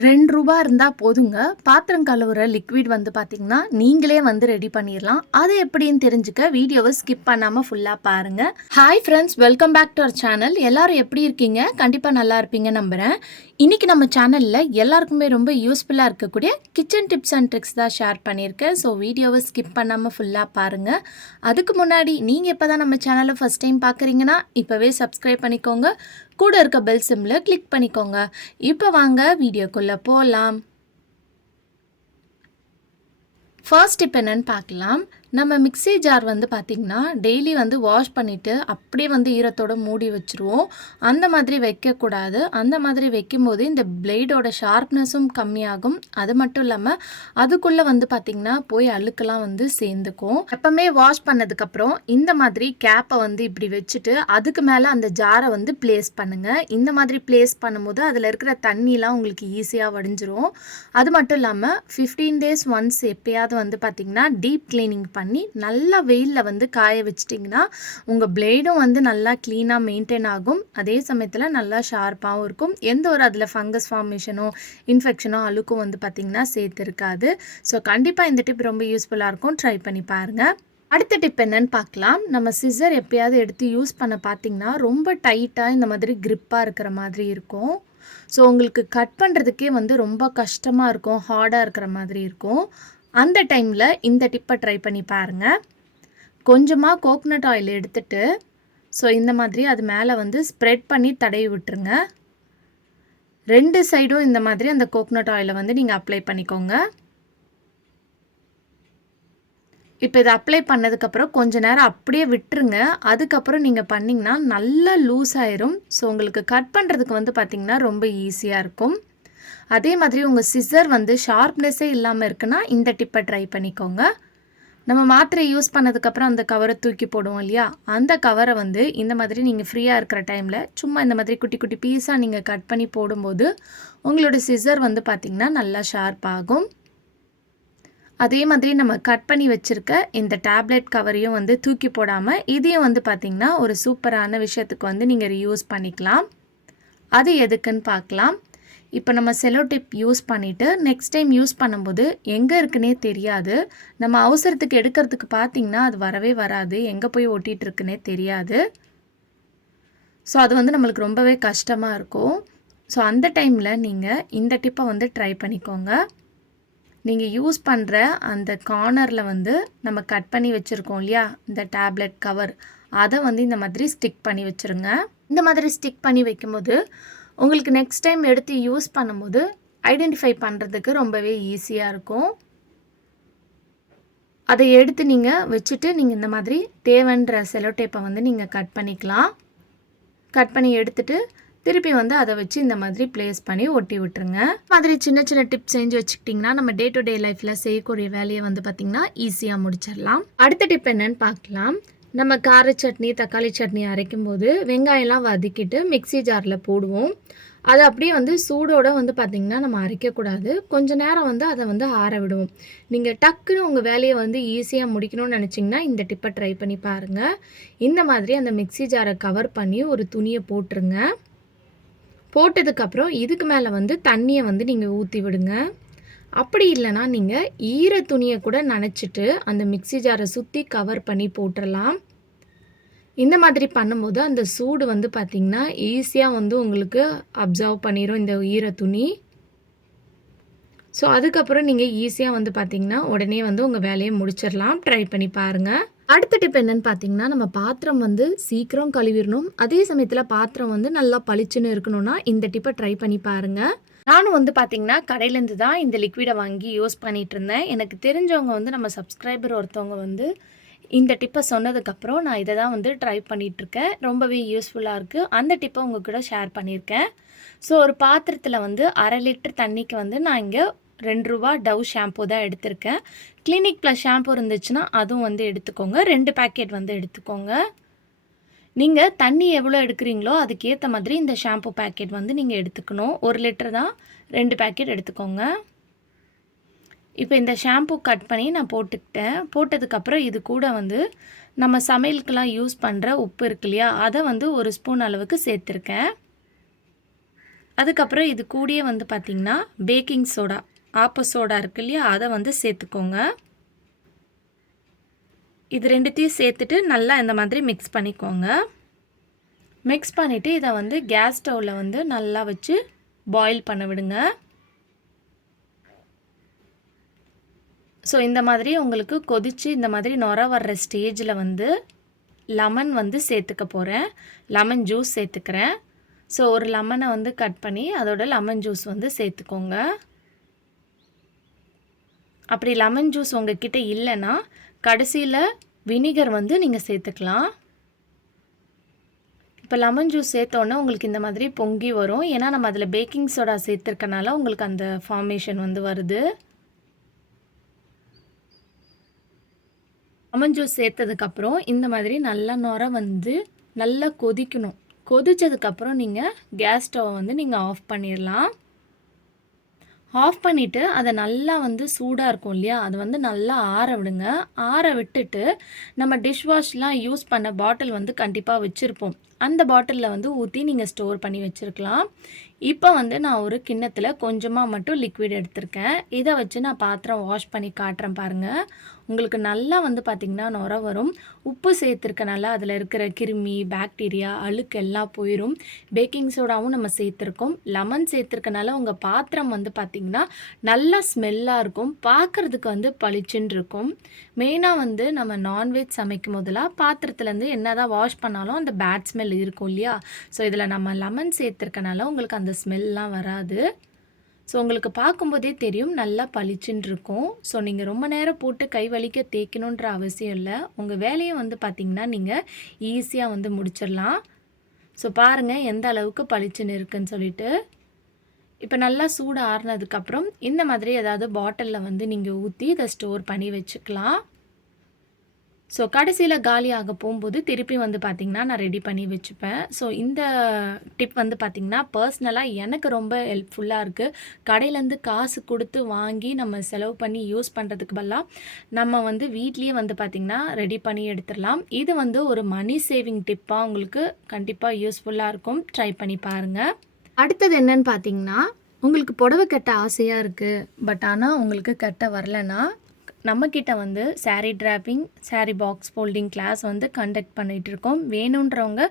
ரெண்டு ரூபா இருந்தால் போதுங்க. பாத்திரம் கழுவுற லிக்விட் வந்து பார்த்தீங்கன்னா நீங்களே வந்து ரெடி பண்ணிடலாம் அது எப்படின்னு தெரிஞ்சுக்க வீடியோவை ஸ்கிப் பண்ணாமல் ஃபுல்லாக பாருங்கள் hi friends welcome back to our channel எல்லாரும் எப்படி இருக்கீங்க? கண்டிப்பாக நல்லா இருப்பீங்க நம்புகிறேன் இன்றைக்கி நம்ம சேனலில் எல்லாருக்குமே ரொம்ப யூஸ்ஃபுல்லாக இருக்கக்கூடிய கிச்சன் டிப்ஸ் அண்ட் ட்ரிக்ஸ் தான் ஷேர் பண்ணியிருக்கேன் ஸோ வீடியோவை ஸ்கிப் பண்ணாமல் ஃபுல்லாக பாருங்கள் அதுக்கு முன்னாடி நீங்கள் இப்போ தான் நம்ம சேனலை ஃபஸ்ட் டைம் பார்க்குறீங்கன்னா இப்போவே சப்ஸ்கிரைப் பண்ணிக்கோங்க. கூட இருக்க பெல் சிம்மில் கிளிக் பண்ணிக்கோங்க. இப்போ வாங்க வீடியோக்குள்ளே போகலாம் ஃபர்ஸ்ட் இப்போ என்னென்னு பார்க்கலாம். நம்ம மிக்ஸி ஜார் வந்து பார்த்திங்கன்னா டெய்லி வந்து வாஷ் பண்ணிவிட்டு அப்படியே வந்து ஈரத்தோடு மூடி வச்சுருவோம். அந்த மாதிரி வைக்கக்கூடாது. அந்த மாதிரி வைக்கும்போது இந்த பிளேடோட ஷார்ப்னஸும் கம்மியாகும். அது மட்டும் இல்லாமல் அதுக்குள்ளே வந்து பார்த்திங்கன்னா போய் அழுக்கெல்லாம் வந்து சேர்ந்துக்கும். எப்பவுமே வாஷ் பண்ணதுக்கப்புறம் இந்த மாதிரி கேப்பை வந்து இப்படி வச்சுட்டு அதுக்கு மேலே அந்த ஜாரை வந்து ப்ளேஸ் பண்ணுங்கள் இந்த மாதிரி ப்ளேஸ் பண்ணும்போது அதில் இருக்கிற தண்ணிலாம் உங்களுக்கு ஈஸியாக வடிஞ்சிரும். அது மட்டும் இல்லாமல் ஃபிஃப்டீன் டேஸ் ஒன்ஸ் எப்பயாவது வந்து பார்த்திங்கன்னா டீப் க்ளீனிங் பண்ணி நல்லா வெயிலில் வந்து காய வச்சிட்டிங்கன்னா உங்கள் பிளேடும் வந்து நல்லா க்ளீனாக மெயின்டைன் ஆகும். அதே சமயத்தில் நல்லா ஷார்ப்பாகவும் இருக்கும். எந்த ஒரு அதில் ஃபங்கஸ் ஃபார்மேஷனோ இன்ஃபெக்ஷனோ அழுக்கும் வந்து பார்த்திங்கன்னா சேர்த்துருக்காது ஸோ கண்டிப்பாக இந்த டிப் ரொம்ப யூஸ்ஃபுல்லாக இருக்கும். ட்ரை பண்ணி பாருங்கள் அடுத்த டிப் என்னன்னு பார்க்கலாம் நம்ம சிசர் எப்பயாவது எடுத்து யூஸ் பண்ண பார்த்திங்கன்னா ரொம்ப டைட்டாக இந்த மாதிரி க்ரிப்பாக இருக்கிற மாதிரி இருக்கும். ஸோ உங்களுக்கு கட் பண்ணுறதுக்கே வந்து ரொம்ப கஷ்டமாக இருக்கும். ஹார்டாக இருக்கிற மாதிரி இருக்கும். அந்த டைமில் இந்த டிப்பை ட்ரை பண்ணி பாருங்கள் கொஞ்சமாக கோக்னட் ஆயில் எடுத்துட்டு ஸோ இந்த மாதிரி அது மேலே வந்து ஸ்ப்ரெட் பண்ணி தடவி விட்டுருங்க. ரெண்டு சைடும் இந்த மாதிரி அந்த கோக்னட் ஆயிலை வந்து நீங்கள் அப்ளை பண்ணிக்கோங்க. இப்போ இதை அப்ளை பண்ணதுக்கப்புறம் கொஞ்ச நேரம் அப்படியே விட்டுருங்க. அதுக்கப்புறம் நீங்கள் பண்ணிங்கன்னா நல்லா லூஸ் ஆயிரும். ஸோ உங்களுக்கு கட் பண்ணுறதுக்கு வந்து பார்த்திங்கன்னா ரொம்ப ஈஸியாக இருக்கும். அதே மாதிரி உங்கள் சிசர் வந்து ஷார்ப்னஸ்ஸே இல்லாமல் இருக்குன்னா இந்த டிப்பை ட்ரை பண்ணிக்கோங்க. நம்ம மாத்திரை யூஸ் பண்ணதுக்கப்புறம் அந்த கவரை தூக்கி போடுவோம் இல்லையா? அந்த கவரை வந்து இந்த மாதிரி நீங்கள் ஃப்ரீயாக இருக்கிற டைமில் சும்மா இந்த மாதிரி குட்டி குட்டி பீஸாக நீங்கள் கட் பண்ணி போடும்போது உங்களோட சிசர் வந்து பார்த்திங்கன்னா நல்லா ஷார்ப் ஆகும். அதே மாதிரி நம்ம கட் பண்ணி வச்சுருக்க இந்த டேப்லெட் கவரையும் வந்து தூக்கி போடாமல் இதையும் வந்து பார்த்திங்கன்னா ஒரு சூப்பரான விஷயத்துக்கு வந்து நீங்கள் ரியூஸ் பண்ணிக்கலாம். அது எதுக்குன்னு பார்க்கலாம் இப்போ நம்ம செலோ டிப் யூஸ் பண்ணிவிட்டு நெக்ஸ்ட் டைம் யூஸ் பண்ணும்போது எங்கே இருக்குன்னே தெரியாது. நம்ம அவசரத்துக்கு எடுக்கிறதுக்கு பார்த்திங்கன்னா அது வரவே வராது. எங்கே போய் ஒட்டிகிட்டு இருக்குன்னே தெரியாது. ஸோ அது வந்து நம்மளுக்கு ரொம்பவே கஷ்டமாக இருக்கும். ஸோ அந்த டைமில் நீங்கள் இந்த டிப்பை வந்து ட்ரை பண்ணிக்கோங்க. நீங்கள் யூஸ் பண்ணுற அந்த கார்னரில் வந்து நம்ம கட் பண்ணி வச்சுருக்கோம் இல்லையா? இந்த டேப்லெட் கவர் அதை வந்து இந்த மாதிரி ஸ்டிக் பண்ணி வச்சுருங்க. இந்த மாதிரி ஸ்டிக் பண்ணி வைக்கும்போது உங்களுக்கு நெக்ஸ்ட் டைம் எடுத்து யூஸ் பண்ணும்போது ஐடென்டிஃபை பண்ணுறதுக்கு ரொம்பவே ஈஸியாக இருக்கும். அதை எடுத்து நீங்கள் வச்சுட்டு நீங்கள் இந்த மாதிரி தேவைன்ற செலோ டேப்பை வந்து நீங்கள் கட் பண்ணிக்கலாம். கட் பண்ணி எடுத்துட்டு திருப்பி வந்து அதை வச்சு இந்த மாதிரி ப்ளேஸ் பண்ணி ஒட்டி விட்டுருங்க. மாதிரி சின்ன சின்ன டிப்ஸ் செஞ்சு வச்சுக்கிட்டிங்கன்னா நம்ம டே டு டே லைஃப்பில் செய்யக்கூடிய வேலையை வந்து பார்த்திங்கன்னா ஈஸியாக முடிச்சிடலாம். அடுத்த டிப் என்னன்னு பார்க்கலாம் நம்ம கார சட்னி தக்காளி சட்னி அரைக்கும் போது வெங்காயம்லாம் வதக்கிட்டு மிக்சி ஜாரில் போடுவோம். அது அப்படியே வந்து சூடோடு வந்து பார்த்திங்கன்னா நம்ம அரைக்கக்கூடாது. கொஞ்ச நேரம் வந்து அதை வந்து ஆற விடுவோம். நீங்கள் டக்குன்னு உங்கள் வேலையை வந்து ஈஸியாக முடிக்கணும்னு நினச்சிங்கன்னா இந்த டிப்பை ட்ரை பண்ணி பாருங்கள் இந்த மாதிரி அந்த மிக்சி ஜாரை கவர் பண்ணி ஒரு துணியை போட்டுருங்க. போட்டதுக்கப்புறம் இதுக்கு மேலே வந்து தண்ணியை வந்து நீங்கள் ஊற்றி விடுங்க. அப்படி இல்லைனா நீங்கள் ஈர துணியை கூட நனைச்சிட்டு அந்த மிக்சி ஜாரை சுற்றி கவர் பண்ணி போட்டுடலாம் இந்த மாதிரி பண்ணும்போது அந்த சூடு வந்து பார்த்திங்கன்னா ஈஸியாக வந்து உங்களுக்கு அப்சர்வ் பண்ணிடும் இந்த ஈர துணி. ஸோ அதுக்கப்புறம் நீங்கள் ஈஸியாக வந்து பார்த்திங்கன்னா உடனே வந்து உங்கள் வேலையை முடிச்சிடலாம். ட்ரை பண்ணி பாருங்கள் அடுத்த டிப் என்னன்னு பார்த்தீங்கன்னா நம்ம பாத்திரம் வந்து சீக்கிரம் கழுவிடணும். அதே சமயத்தில் பாத்திரம் வந்து நல்லா பளிச்சுன்னு இருக்கணும்னா இந்த டிப்பை ட்ரை பண்ணி பாருங்கள் நானும் வந்து பார்த்தீங்கன்னா கடையிலேருந்து தான் இந்த லிக்விடை வாங்கி யூஸ் பண்ணிகிட்டு இருந்தேன் எனக்கு தெரிஞ்சவங்க வந்து நம்ம சப்ஸ்கிரைபர் ஒருத்தவங்க வந்து இந்த டிப்பை சொன்னதுக்கப்புறம் நான் இதை தான் வந்து ட்ரை பண்ணிகிட்ருக்கேன் ரொம்பவே யூஸ்ஃபுல்லாக இருக்குது அந்த டிப்பை உங்கள் கூட ஷேர் பண்ணியிருக்கேன். ஸோ ஒரு பாத்திரத்தில் வந்து அரை லிட்டர் தண்ணிக்கு வந்து நான் இங்கே ரெண்டு ரூபா டவ் ஷாம்பு தான் எடுத்திருக்கேன். கிளினிக் ப்ளஸ் ஷாம்பு இருந்துச்சுன்னா அதுவும் வந்து எடுத்துக்கோங்க. ரெண்டு பேக்கெட் வந்து எடுத்துக்கோங்க. நீங்கள் தண்ணி எவ்வளோ எடுக்கிறீங்களோ அதுக்கேற்ற மாதிரி இந்த ஷாம்பு பேக்கெட் வந்து நீங்கள் எடுத்துக்கணும். ஒரு லிட்டர் தான் ரெண்டு பேக்கெட் எடுத்துக்கோங்க. இப்போ இந்த ஷாம்பு கட் பண்ணி நான் போட்டுக்கிட்டேன். போட்டதுக்கப்புறம் இது கூட வந்து நம்ம சமையலுக்கெலாம் யூஸ் பண்ணுற உப்பு இருக்கு இல்லையா? அதை வந்து ஒரு ஸ்பூன் அளவுக்கு சேர்த்துருக்கேன். அதுக்கப்புறம் இது கூடயே வந்து பார்த்திங்கன்னா பேக்கிங் சோடா ஆப்ப சோடா இருக்கு இல்லையா? அதை வந்து சேர்த்துக்கோங்க. இது ரெண்டுத்தையும் சேர்த்துட்டு நல்லா இந்த மாதிரி மிக்ஸ் பண்ணிக்கோங்க. மிக்ஸ் பண்ணிவிட்டு இதை வந்து கேஸ் ஸ்டவ்வில் வந்து நல்லா வச்சு பாயில் பண்ண விடுங்க. ஸோ இந்த மாதிரி உங்களுக்கு கொதித்து இந்த மாதிரி நொர வர்ற ஸ்டேஜில் வந்து லெமன் வந்து சேர்த்துக்க போகிறேன் லெமன் ஜூஸ் சேர்த்துக்கிறேன். ஸோ ஒரு லெமனை வந்து கட் பண்ணி அதோட லெமன் ஜூஸ் வந்து சேர்த்துக்கோங்க. அப்படி லெமன் ஜூஸ் உங்ககிட்ட இல்லைன்னா கடைசியில் வினிகர் வந்து நீங்கள் சேர்த்துக்கலாம். இப்போ லெமன் ஜூஸ் சேர்த்தோன்னே உங்களுக்கு இந்த மாதிரி பொங்கி வரும். ஏன்னா நம்ம அதில் பேக்கிங் சோடா சேர்த்துருக்கனால உங்களுக்கு அந்த ஃபார்மேஷன் வந்து வருது. லெமன் ஜூஸ் சேர்த்ததுக்கப்புறம் இந்த மாதிரி நல்லா நுர வந்து நல்லா கொதிக்கணும். கொதித்ததுக்கப்புறம் நீங்கள் கேஸ் ஸ்டவ்வை வந்து நீங்கள் ஆஃப் பண்ணிடலாம் ஆஃப் பண்ணிவிட்டு அதை நல்லா வந்து சூடாக இருக்கும் இல்லையா? அது வந்து நல்லா ஆற விடுங்க. ஆற விட்டுட்டு நம்ம டிஷ் வாஷ்லாம் யூஸ் பண்ண பாட்டில் வந்து கண்டிப்பாக வச்சுருப்போம். அந்த பாட்டிலில் வந்து ஊற்றி நீங்கள் ஸ்டோர் பண்ணி வச்சுருக்கலாம். இப்போ வந்து நான் ஒரு கிண்ணத்தில் கொஞ்சமாக மட்டும் லிக்விட் எடுத்திருக்கேன். இதை வச்சு நான் பாத்திரம் வாஷ் பண்ணி காட்டுறேன் பாருங்கள் உங்களுக்கு நல்லா வந்து பார்த்திங்கன்னா நுர வரும். உப்பு சேர்த்துருக்கனால அதில் இருக்கிற கிருமி பாக்டீரியா அழுக்கு எல்லாம் போயிடும் பேக்கிங் சோடாவும் நம்ம சேர்த்துருக்கோம். லெமன் சேர்த்துருக்கனால உங்கள் பாத்திரம் வந்து பார்த்திங்கன்னா நல்லா ஸ்மெல்லாக இருக்கும். பார்க்குறதுக்கு வந்து பளிச்சுன்னு இருக்கும். மெயினாக வந்து நம்ம நான்வெஜ் சமைக்கும் போதெல்லாம் பாத்திரத்துலேருந்து என்ன தான் வாஷ் பண்ணாலும் அந்த பேட் ஸ்மெல் இருக்கும் இல்லையா? ஸோ இதில் நம்ம லெமன் சேர்த்துருக்கனால உங்களுக்கு அந்த ஸ்மெல்லாம் வராது. ஸோ உங்களுக்கு பார்க்கும்போதே தெரியும் நல்லா பளிச்சுன்னு இருக்கும் ஸோ நீங்கள் ரொம்ப நேரம் போட்டு கை வலிக்க தேய்க்கணுன்ற அவசியம் இல்லை. உங்கள் வேலையை வந்து பார்த்திங்கன்னா நீங்கள் ஈஸியாக வந்து முடிச்சிடலாம். ஸோ பாருங்கள் எந்த அளவுக்கு பளிச்சுன்னு இருக்குன்னு சொல்லிட்டு. இப்போ நல்லா சூடு ஆறுனதுக்கப்புறம் இந்த மாதிரி ஏதாவது பாட்டிலில் வந்து நீங்கள் ஊற்றி இதை ஸ்டோர் பண்ணி வச்சுக்கலாம். ஸோ கடைசியில் காலி ஆக போகும்போது திருப்பி வந்து பார்த்திங்கன்னா நான் ரெடி பண்ணி வச்சுப்பேன். ஸோ இந்த டிப் வந்து பார்த்திங்கன்னா பர்ஸ்னலாக எனக்கு ரொம்ப ஹெல்ப்ஃபுல்லாக இருக்குது கடையிலேருந்து காசு கொடுத்து வாங்கி நம்ம செலவு பண்ணி யூஸ் பண்ணுறதுக்கு பதிலாக நம்ம வந்து வீட்லேயே வந்து பார்த்திங்கன்னா ரெடி பண்ணி எடுத்துடலாம். இது வந்து ஒரு மணி சேவிங் டிப்பாக உங்களுக்கு கண்டிப்பாக யூஸ்ஃபுல்லாக இருக்கும். ட்ரை பண்ணி பாருங்கள் அடுத்தது என்னன்னு பார்த்தீங்கன்னா உங்களுக்கு புடவை கட்ட ஆசையாக இருக்குது பட் ஆனால் உங்களுக்கு கட்ட வரலன்னா நம்மக்கிட்ட வந்து sari draping sari box folding class வந்து கண்டக்ட் பண்ணிகிட்டு இருக்கோம் வேணுன்றவங்க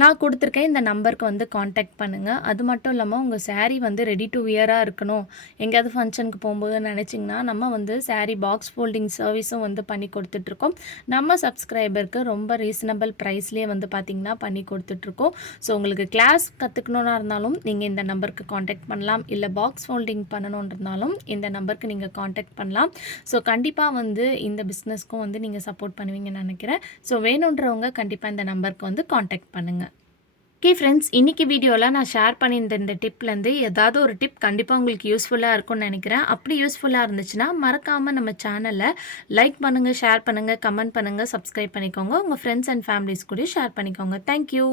நான் கொடுத்துருக்கேன். இந்த நம்பருக்கு வந்து காண்டாக்ட் பண்ணுங்கள் அது மட்டும் இல்லாமல் உங்கள் சாரீ வந்து ரெடி டு வியராக இருக்கணும். எங்கேயாவது ஃபங்க்ஷனுக்கு போகும்போது நினச்சிங்கன்னா நம்ம வந்து சாரீ பாக்ஸ் ஃபோல்டிங் சர்வீஸும் வந்து பண்ணி கொடுத்துட்ருக்கோம் நம்ம சப்ஸ்கிரைபருக்கு ரொம்ப ரீசனபிள் ப்ரைஸ்லேயே வந்து பார்த்திங்கன்னா பண்ணி கொடுத்துட்ருக்கோம் ஸோ உங்களுக்கு கிளாஸ் கற்றுக்கணுன்னா இருந்தாலும் நீங்கள் இந்த நம்பருக்கு காண்டாக்ட் பண்ணலாம். இல்லை பாக்ஸ் ஃபோல்டிங் பண்ணணுன்ட்ருந்தாலும் இந்த நம்பருக்கு நீங்கள் காண்டாக்ட் பண்ணலாம். ஸோ கண்டிப்பாக கண்டிப்பாக வந்து இந்த பிஸ்னஸ்க்கும் வந்து நீங்கள் சப்போர்ட் பண்ணுவீங்கன்னு நினைக்கிறேன். ஸோ வேணுன்றவங்க கண்டிப்பாக இந்த நம்பருக்கு வந்து காண்டாக்ட் பண்ணுங்கள் ஓகே ஃப்ரெண்ட்ஸ் இன்றைக்கி வீடியோவில் நான் ஷேர் பண்ணியிருந்த இந்த டிப்லேருந்து ஏதாவது ஒரு டிப் கண்டிப்பாக உங்களுக்கு யூஸ்ஃபுல்லாக இருக்கும்னு நினைக்கிறேன். அப்படி யூஸ்ஃபுல்லாக இருந்துச்சுன்னா மறக்காமல் நம்ம சேனலை லைக் பண்ணுங்கள் ஷேர் பண்ணுங்கள் கமெண்ட் பண்ணுங்கள் சப்ஸ்கிரைப் பண்ணிக்கோங்க. உங்கள் ஃப்ரெண்ட்ஸ் அண்ட் ஃபேமிலிஸ் கூட ஷேர் பண்ணிக்கோங்க. Thank you